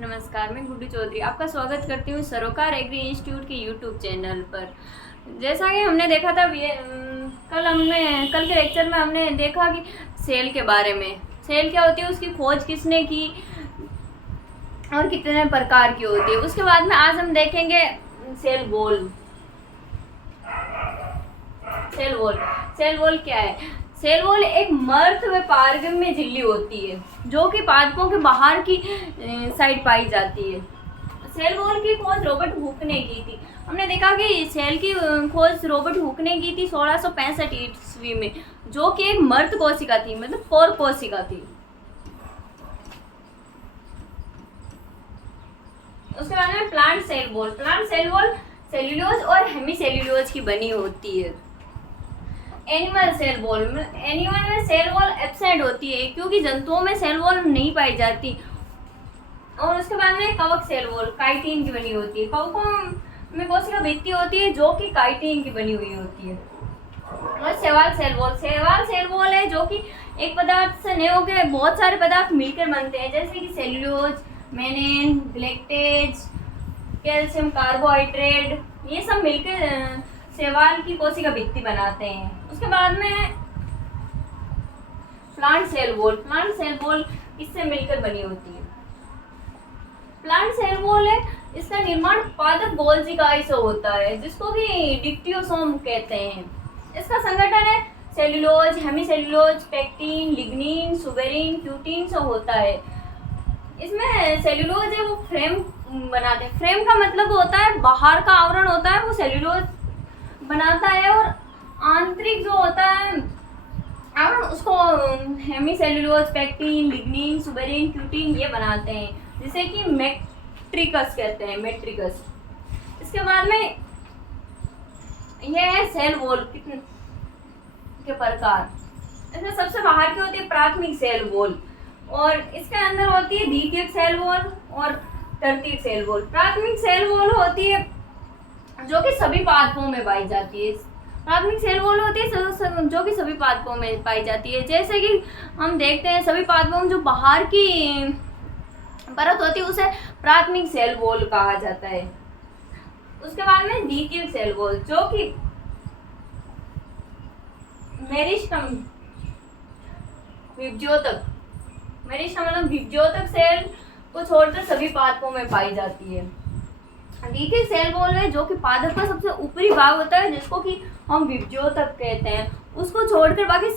नमस्कार, मैं गुड्डू चौधरी आपका स्वागत करती हूँ सरोकार एग्री इंस्टीट्यूट के यूट्यूब चैनल पर। जैसा कि हमने देखा था कल के लेक्चर में हमने देखा कि सेल के बारे में, सेल क्या होती है, उसकी खोज किसने की और कितने प्रकार की होती है। उसके बाद में आज हम देखेंगे सेल वॉल। सेल वॉल क्या है? सेल वॉल एक मर्द व पारगम्य झिल्ली होती है जो कि पादपों के बाहर की साइड पाई जाती है। सेल वॉल की खोज रॉबर्ट हुक ने की थी। हमने देखा कि सेल की खोज रॉबर्ट हुक ने की थी 1665 ईस्वी में, जो कि एक मर्द कोशिका थी, मतलब कोर कोशिका थी। उसके बाद में प्लांट सेल वॉल सेल्यूलोज और हेमीसेल्यूलोज की बनी होती है। एनिमल सेल वॉल में सेल वॉल एब्सेंट होती है क्योंकि जंतुओं में सेल वॉल नहीं पाई जाती। और उसके बाद में कवक सेल वॉल काइटिन की बनी होती है। कवकों में कोशिका भित्ति होती है जो कि काइटिन की बनी हुई होती है। और शैवाल सेल वॉल है जो कि एक पदार्थ से नहीं होकर बहुत सारे पदार्थ मिलकर बनते हैं, जैसे कि सेल्यूलोज, मेनेन, ग्लेक्टेज, कैल्शियम कार्बोहाइड्रेट, ये सब मिलकर शैवाल की कोशिका भित्ति बनाते हैं। उसके बाद में प्लांट सेल वॉल इससे मिलकर बनी होती है। प्लांट सेल वॉल है, इसका निर्माण पादप गोलजिकाई से होता है जिसको कि डिक्टियोसोम कहते हैं। इसका संगठन है cellulose, hemicellulose, pectin, lignin, suberin, cutin से होता है। इसमें सेल्यूलोज है वो फ्रेम बनाते हैं। फ्रेम का मतलब होता है बाहर का आवरण होता है, वो सेल्यूलोज बनाता है, और आंतरिक जो होता है आवरण उसको hemicellulose, pectin, lignin, suberin, cutin ये बनाते हैं, जिसे कि मैट्रिक्स कहते हैं, मैट्रिक्स। इसके बाद में ये है सेल वॉल के प्रकार। इसमें सबसे बाहर की होती है प्राथमिक सेल वॉल, और इसके अंदर होती है द्वितीयक सेल वॉल और तृतीयक सेल वॉल। प्राथमिक सेल वॉल होती है जो कि सभी पादपों में पाई जाती है। प्राथमिक सेल वॉल होती है जो कि सभी पादपों में पाई जाती है। जैसे कि हम देखते हैं सभी पादपों में जो बाहर की परत होती है उसे प्राथमिक सेल वॉल कहा जाता है। उसके बाद में द्वितीयक सेल वॉल जो कि मेरिस्टम मतलब विभज्योतक सेल को छोड़कर सभी पादपों में पाई जाती है। द्वितीयक सेल वॉल है जो कि पादप का सबसे ऊपरी भाग होता है जिसको कि हम विभज्योतक कहते हैं, उसको छोड़कर बाकी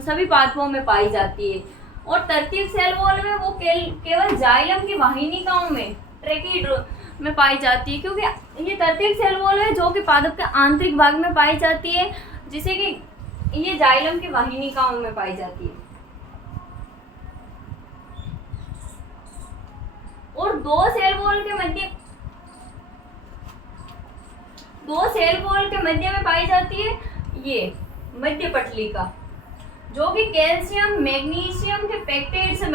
सभी पादपों में पाई जाती है। और तृतीयक सेल वॉल में वो केवल जाइलम की वाहिनिकाओं में, ट्रेकिड में पाई जाती है, क्योंकि ये तृतीयक सेल वॉल है जो कि पादप के आंतरिक भाग में पाई जाती है, जिसे कि ये जाइलम की वाहिनिकाओं में पाई जाती है। और दो सेल वॉल के मध्य में पाई जाती है ये मध्य पटलिका, जो कि कैल्शियम मैग्नीशियम के पेक्टाइड से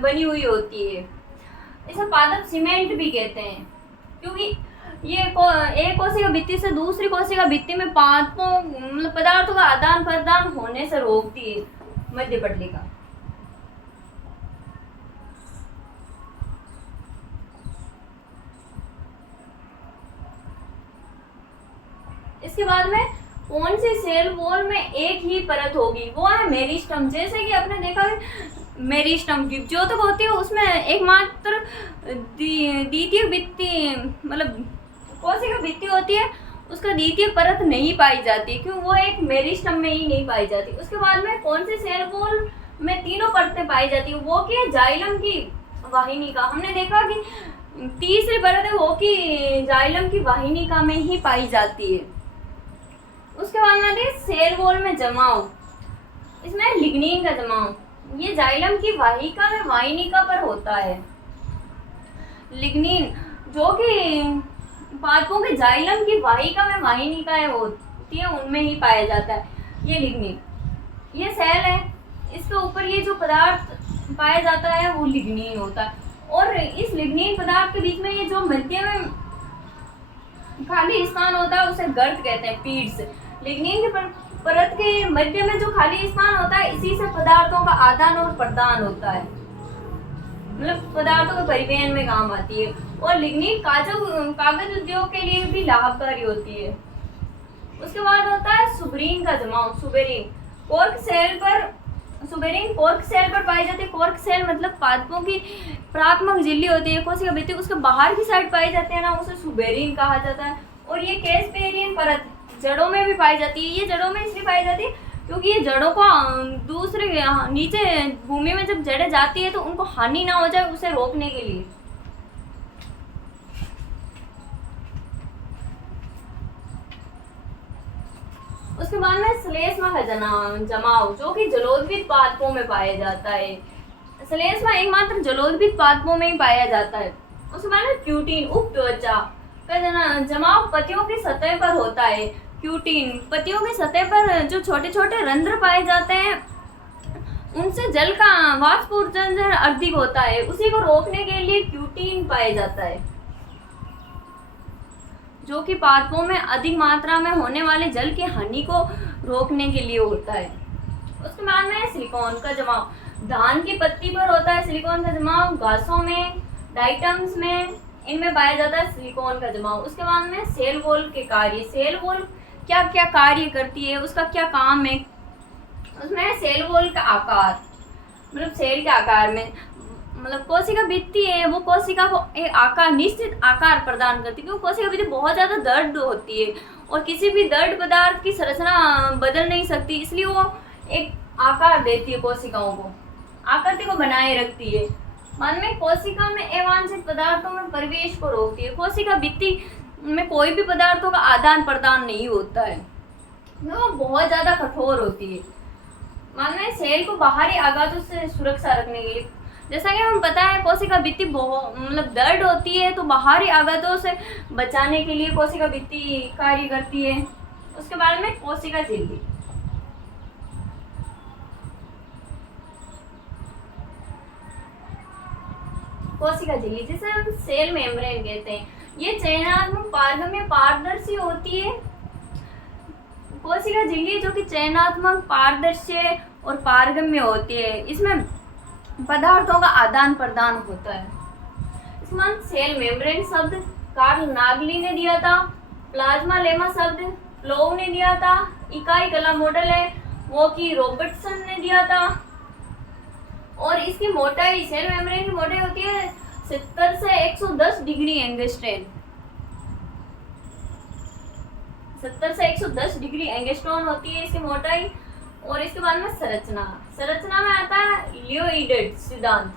बनी हुई होती है। इसे पादप सीमेंट भी कहते हैं क्योंकि ये एक कोशिका भित्ति से दूसरी कोशिका भित्ति में पादपों मतलब पदार्थों का आदान प्रदान होने से रोकती है मध्य पटलिका। इसके बाद में कौन सी सेल वॉल में एक ही परत होगी, वो है मेरिस्टम। जैसे कि आपने देखा है मेरिस्टम विभज्योतक होती है, उसमें एकमात्र द्वितीय भित्ति मतलब कोशिका भित्ति होती है, उसका द्वितीय परत नहीं पाई जाती क्यों, वो एक मेरिस्टम में ही नहीं पाई जाती। उसके बाद में कौन सी सेल वॉल में तीनों परतें पाई जाती है, वो की जाइलम की वाहिनिका। हमने देखा कि तीसरी परत है वो की जाइलम की वाहिनिका में ही पाई जाती है। उसके बाद में आती है सेल वॉल में जमाव। इसमें लिग्निन का जमाव, ये जाइलम की वाहिका में वाहिनिका पर होता है। लिग्निन जो कि पादपों के जाइलम की वाहिका में वाहिनिकाएं होती है उनमें ही पाया जाता है। ये लिग्निन, ये सेल है, इसके ऊपर ये जो पदार्थ पाया जाता है वो लिग्निन होता है। और इस लिग्निन पदार्थ के बीच में ये जो मध्य में खाली स्थान होता है उसे गर्त कहते हैं, पीड्स। लिग्निन की परत के मध्य में जो खाली स्थान होता है इसी से पदार्थों का आदान और प्रदान होता है। मतलब पदार्थों के परिवहन में काम आती है। और लिग्निन कागज उद्योग के लिए भी लाभकारी होती है। उसके बाद होता है सुबेरिन का जमाव। सुबेरिन कोर्क सेल पर पाई जाती है। कोर्क सेल मतलब पादपों की प्राथमिक झिल्ली होती है, कोशिका भित्ति, उसके बाहर की साइड पाई जाती है ना, उसे सुबेरिन कहा जाता है। और ये कैस्पेरियन परत जड़ों में भी पाई जाती है। ये जड़ों में इसलिए पाई जाती है क्योंकि ये जड़ों को दूसरे नीचे भूमि में जब जड़ें जाती है तो उनको हानि ना हो जाए, उसे रोकने के लिए। उसके बाद में श्लेष्मा का जमाव, जो कि जलोदविद पादपों में पाया जाता है। श्लेष्मा एकमात्र जलोदविद पादपों में ही पाया जाता है। उसके बाद में क्यूटीन उपत्वचा का जमाव पत्तियों की सतह पर होता है। क्यूटीन पत्तियों की सतह पर जो छोटे छोटे रंध्र पाए जाते हैं, उनसे जल का वाष्पोत्सर्जन अधिक होता है, उसी को रोकने के लिए क्यूटीन पाया जाता है, जो कि पादपों में अधिक मात्रा में होने वाले जल की हानि को रोकने के लिए होता है। उसके बाद में सिलिकॉन का जमाव, धान की पत्ती पर होता है सिलिकॉन का जमाव। घासों में, डाइटम्स में, इनमें पाया जाता है सिलिकॉन का जमाव। उसके बाद में सेल वॉल के कार्य। सेल वॉल क्या क्या कार्य करती है, उसका क्या काम है। उसमें सेल वॉल का आकार, मतलब सेल के आकार में, मतलब कोशिका भित्ति है, वो कोशिका को एक आकार, निश्चित आकार प्रदान करती है। क्योंकि कोशिका भित्ति बहुत ज़्यादा दृढ़ होती है और किसी भी दृढ़ पदार्थ की संरचना बदल नहीं सकती, इसलिए वो एक आकार देती है, कोशिकाओं को आकृति को बनाए रखती है। बाद में कोशिका में अवांछित पदार्थों में प्रवेश को रोकती है। कोशिका भित्ति में कोई भी पदार्थों का आदान प्रदान नहीं होता है, वो बहुत ज़्यादा कठोर होती है। बाद में सेल को बाहरी आघातों से सुरक्षा रखने के लिए, जैसा कि हमें पता है कोशिका भित्ति बहुत मतलब दृढ़ होती है, तो बाहरी आघातों से बचाने के लिए कोशिका भित्ति कार्य करती है। उसके बाद में कोशिका झिल्ली। कोशिका झिल्ली जिसे हम सेल मेम्ब्रेन कहते हैं, ये चयनात्मक पारगम्य पारदर्शी होती है। कोशिका झिल्ली जो कि चयनात्मक, पारदर्शी और पारगम्य होती है, इसमें पदार्थों का आदान प्रदान होता है। इसमें सेल मेम्ब्रेन शब्द कार्ल नागली ने दिया था। प्लाज्मा लेमा शब्द प्लोव ने दिया था। इकाई कला मॉडल है वो कि रॉबर्टसन ने दिया था। और इसकी मोटाई, सेल मेम्ब्रेन की मोटाई होती है 70 से 110 डिग्री एंगस्ट्रेन। 70 से 110 डिग्री एंगस्ट्रॉन होती है इसकी मोटाई। और इसके बाद में संरचना में आता है लियोइडेट सिद्धांत।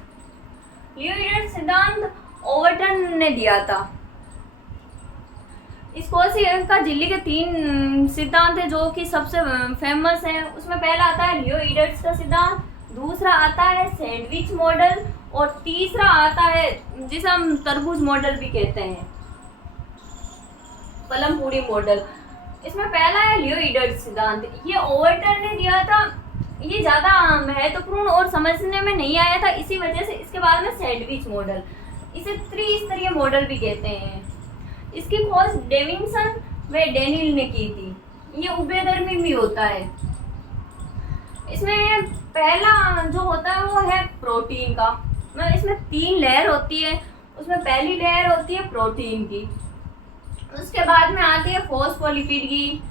लियोइडेट सिद्धांत ओवरटन ने दिया था। इस कोशिका झिल्ली के 3 सिद्धांत है जो कि सबसे फेमस है। उसमें पहला आता है लियोइडेट्स का सिद्धांत, दूसरा आता है सैंडविच मॉडल, और तीसरा आता है जिसे हम तरबूज मॉडल भी कहते हैं, पलम पूड़ी मॉडल। इसमें पहला है लियोइडेट्स सिद्धांत, ये ओवरटन ने दिया था। ये ज़्यादा महत्वपूर्ण और समझने में नहीं आया था, इसी वजह से इसके बाद में सैंडविच मॉडल, इसे त्रिस्तरीय मॉडल भी कहते हैं। इसकी खोज डेविंसन व डेनियल ने की थी। ये उभयधर्मी भी होता है। इसमें पहला जो होता है वो है प्रोटीन का, मतलब इसमें 3 लेयर होती है। उसमें पहली लेयर होती है प्रोटीन की, उसके बाद में आती है फॉस्फोलिपिड की,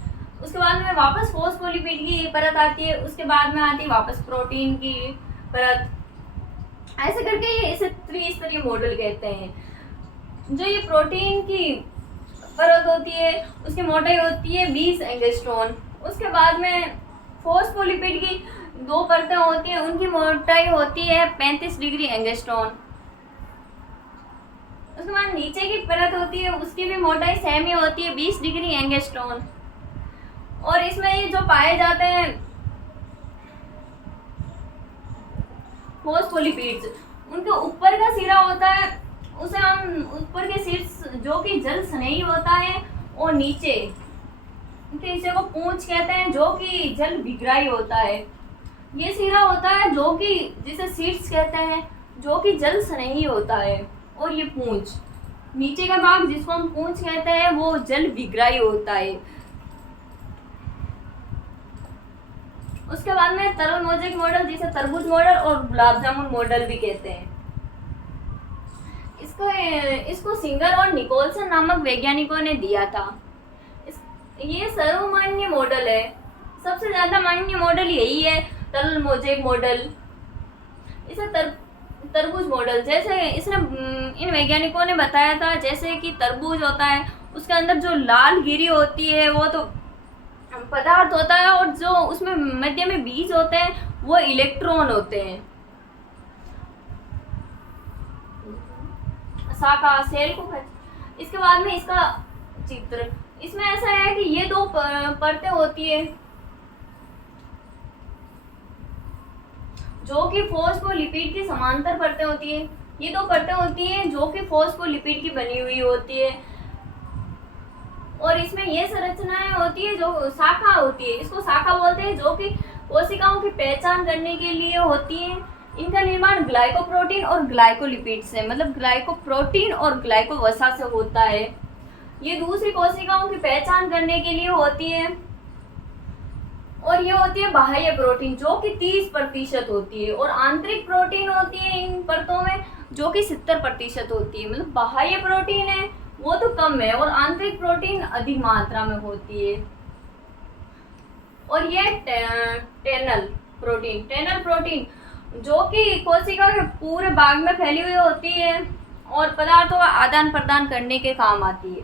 उसके बाद में वापस फॉस्फोलिपिड की परत आती है, उसके बाद में आती है वापस प्रोटीन की परत। ऐसे करके ये इसे त्रिस्तरीय मॉडल कहते हैं। जो ये प्रोटीन की परत होती है उसकी मोटाई होती है 20 एंगस्ट्रॉन। उसके बाद में फॉस्फोलिपिड की 2 परतें होती हैं, उनकी मोटाई होती है 35 डिग्री एंगस्ट्रॉन। उसके बाद नीचे की परत होती है, उसकी भी मोटाई सेम ही होती है 20 डिग्री एंगस्ट्रॉन। और इसमें ये जो पाए जाते हैं फॉस्फोलिपिड्स, उनके ऊपर का सिरा होता है, उसे हम ऊपर के सिर जो कि जल स्नेही होता है, और नीचे के हिस्से को पूंछ कहते हैं जो कि जल विग्राही होता है। ये सिरा होता है जो कि जिसे शीर्ष कहते हैं, जो कि जल स्नेही होता है। और ये पूंछ, नीचे का भाग जिसको हम पूंछ कहते हैं, वो जल विग्राही होता है। उसके बाद में तरल मोज़ेक मॉडल जिसे तरबूज मॉडल और गुलाब जामुन मॉडल भी कहते हैं। इसको इसको सिंगर और निकोलसन नामक वैज्ञानिकों ने दिया था। ये सर्वमान्य मॉडल है, सबसे ज्यादा मान्य मॉडल यही है, तरल मोज़ेक मॉडल, इसे तरबूज मॉडल। जैसे इसने इन वैज्ञानिकों ने बताया था, जैसे कि तरबूज होता है, उसके अंदर जो लाल गिरी होती है वो तो पदार्थ होता है, और जो उसमें मध्य में बीज होते हैं वो इलेक्ट्रॉन होते हैं। शाखा सेल को इसके बाद में इसका चित्र, इसमें ऐसा है कि ये दो परतें होती है जो कि फॉस्फोलिपिड की समांतर परतें होती है। ये दो परतें होती हैं जो कि फॉस्फोलिपिड की बनी हुई होती है, और इसमें ये संरचनाएं होती है जो शाखा होती है, इसको शाखा बोलते हैं, जो कि कोशिकाओं की पहचान करने के लिए होती है। इनका निर्माण ग्लाइकोप्रोटीन और ग्लाइकोलिपिड से, मतलब ग्लाइकोप्रोटीन और ग्लाइकोवसा से होता है। ये दूसरी कोशिकाओं की पहचान करने के लिए होती है, और ये होती है बाह्य प्रोटीन जो कि 30% होती है, और आंतरिक प्रोटीन होती है इन परतों में जो कि 70% होती है। मतलब बाह्य प्रोटीन है वो तो कम है, और आंतरिक प्रोटीन अधिक मात्रा में होती है। और ये टेनल प्रोटीन जो कि कोशिका के पूरे भाग में फैली हुई होती है और पदार्थों का आदान प्रदान करने के काम आती है।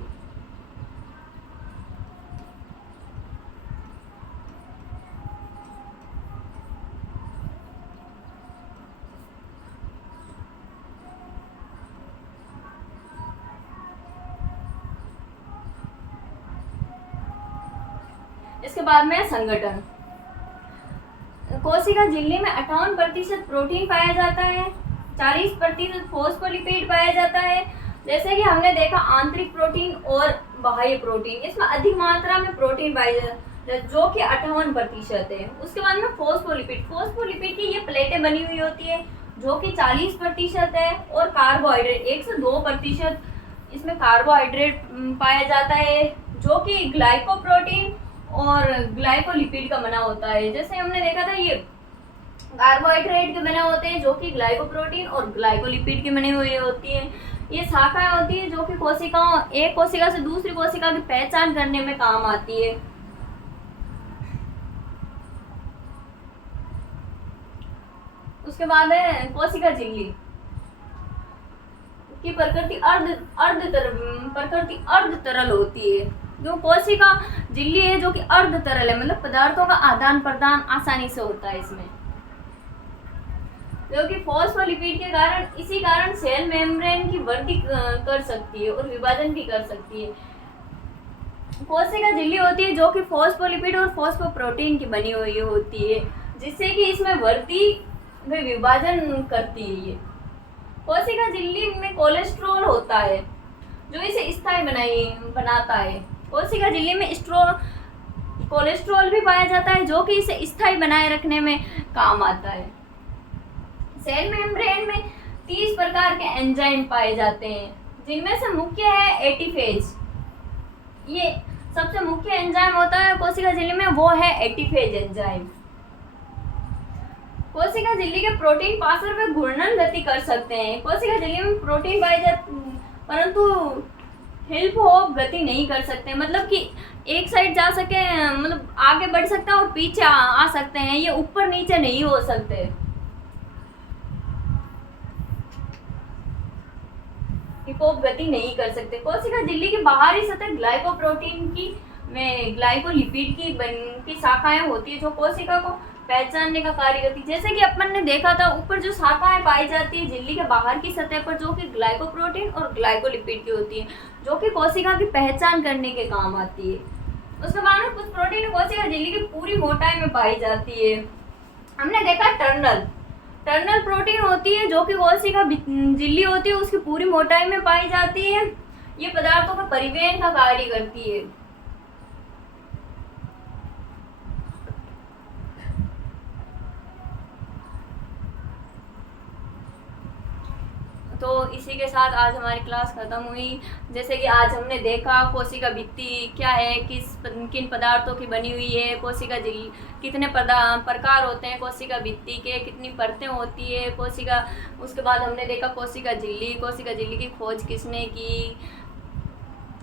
इसके बाद में संगठन। कोशिका झिल्ली में 58% प्रोटीन पाया जाता है, 40% फॉस्फोलिपिड पाया जाता है। जैसे कि हमने देखा आंतरिक प्रोटीन और बाह्य प्रोटीन, इसमें अधिक मात्रा में प्रोटीन पाया जाता है जो कि 58% है। उसके बाद में फॉस्फोलिपिड की ये प्लेटें बनी हुई होती है जो कि 40% है, और कार्बोहाइड्रेट 1 से 2% इसमें कार्बोहाइड्रेट पाया जाता है जो कि ग्लाइकोप्रोटीन और ग्लाइकोलिपिड का बना होता है। जैसे हमने देखा था ये कार्बोहाइड्रेट के बने होते हैं जो कि ग्लाइकोप्रोटीन और ग्लाइकोलिपिड के बने हुए होती हैं। ये शाखाएं होती है जो कि एक कोशिका से दूसरी कोशिका की पहचान करने में काम आती है। उसके बाद है कोशिका झिल्ली की प्रकृति अर्ध तरल होती है। जो कोशिका झिल्ली है जो कि अर्ध तरल है, मतलब पदार्थों का आदान प्रदान आसानी से होता है इसमें, जो कि फॉस्फोलिपिड के कारण इसी कारण सेल मेम्ब्रेन की वृद्धि कर सकती है और विभाजन भी कर सकती है। कोशिका झिल्ली होती है जो कि फॉस्फोलिपिड और फॉस्फोप्रोटीन की बनी हुई होती है, जिससे कि इसमें वृद्धि व विभाजन करती है। ये कोशिका झिल्ली में कोलेस्ट्रॉल होता है जो इसे स्थायी बनाता है। कोशिका झिल्ली में कोलेस्ट्रॉल भी पाया जाता है जो कि इसे स्थायी बनाए रखने में काम आता है। सेल मेम्ब्रेन में 30 प्रकार के एंजाइम पाए जाते हैं, जिनमें से मुख्य है एटीफेज। ये सबसे मुख्य एंजाइम होता है कोशिका झिल्ली में, वो है एटीफेज एंजाइम। कोशिका झिल्ली के प्रोटीन पार्श्व में घूर्णन गति कर सकते हैं। कोशिका झिल्ली में प्रोटीन पाए जाते परंतु हेल्प हॉप गति नहीं कर सकते, मतलब कि एक साइड जा सके, मतलब आगे बढ़ सकते हैं और पीछे आ सकते हैं, ये ऊपर नीचे नहीं हो सकते। हिप हॉप गति नहीं कर सकते। कोशिका झिल्ली की बाहरी सतह ग्लाइकोप्रोटीन की में ग्लाइकोलिपिड की शाखाएं होती है जो कोशिका को पहचानने का कार्य करती है। जैसे कि अपन ने देखा था ऊपर जो शाखाएं पाई जाती है झिल्ली के बाहर की सतह पर, जो कि ग्लाइकोप्रोटीन और ग्लाइकोलिपिड की होती है, जो कि कोशिका की पहचान करने के काम आती है। उसके बाद में कुछ प्रोटीन कोशिका झिल्ली की पूरी मोटाई में पाई जाती है। हमने देखा टर्नल प्रोटीन होती है जो कि कोशिका झिल्ली होती है उसकी पूरी मोटाई में पाई जाती है। ये पदार्थों का परिवहन का कार्य करती है। तो इसी के साथ आज हमारी क्लास ख़त्म हुई। जैसे कि आज हमने देखा कोशिका भित्ति क्या है, किन पदार्थों की बनी हुई है, कोशिका झिल्ली कितने प्रकार होते हैं, कोशिका भित्ति के कितनी परतें होती है कोशिका। उसके बाद हमने देखा कोशिका झिल्ली की खोज किसने की,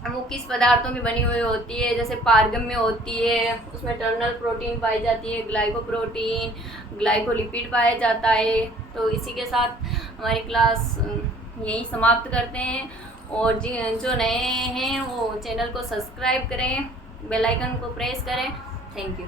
वो किस पदार्थों की बनी हुई होती है। जैसे पारगम्य होती है, उसमें टर्नल प्रोटीन पाई जाती है, ग्लाइकोप्रोटीन, ग्लाइकोलिपिड पाया जाता है। तो इसी के साथ हमारी क्लास यहीं समाप्त करते हैं। और जो नए हैं वो चैनल को सब्सक्राइब करें, बेल आइकन को प्रेस करें। Thank you.